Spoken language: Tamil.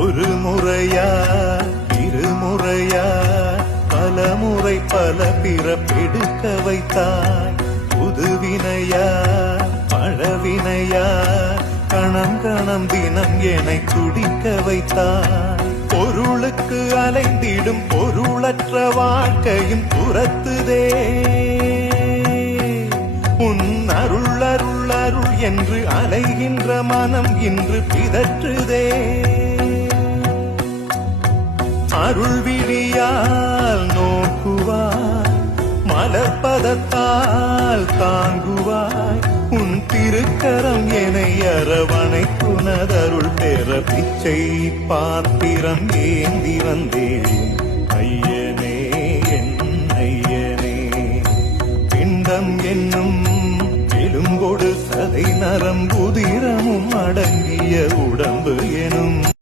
ஒரு முறையா இருமுறையா பல முறை பல பிறப்பெடுக்க வைத்தாய். புதுவினையா பழவினையா கணம் கணம் தினம் என்னை துடிக்க வைத்தாய். பொருளுக்கு அலைந்திடும் பொருளற்ற வாழ்க்கையும் துரத்துதே. உன் அருள் அருள் அருள் என்று அலைகின்ற மனம் இன்று பிதற்றுதே. அருள் விழியால் நோக்குவாய், மலர்பதத்தால் தாங்குவாய். உன் திருக்கரம் என்னை அரவணைக்குனதருள் பெற பிச்சை பாத்திரம் ஏந்தி வந்தேன். ஐயனே என் ஐயனே, பிண்டம் என்னும் எலும்பொடு சதை நரம்புதிரமும் அடங்கிய உடம்பு எனும்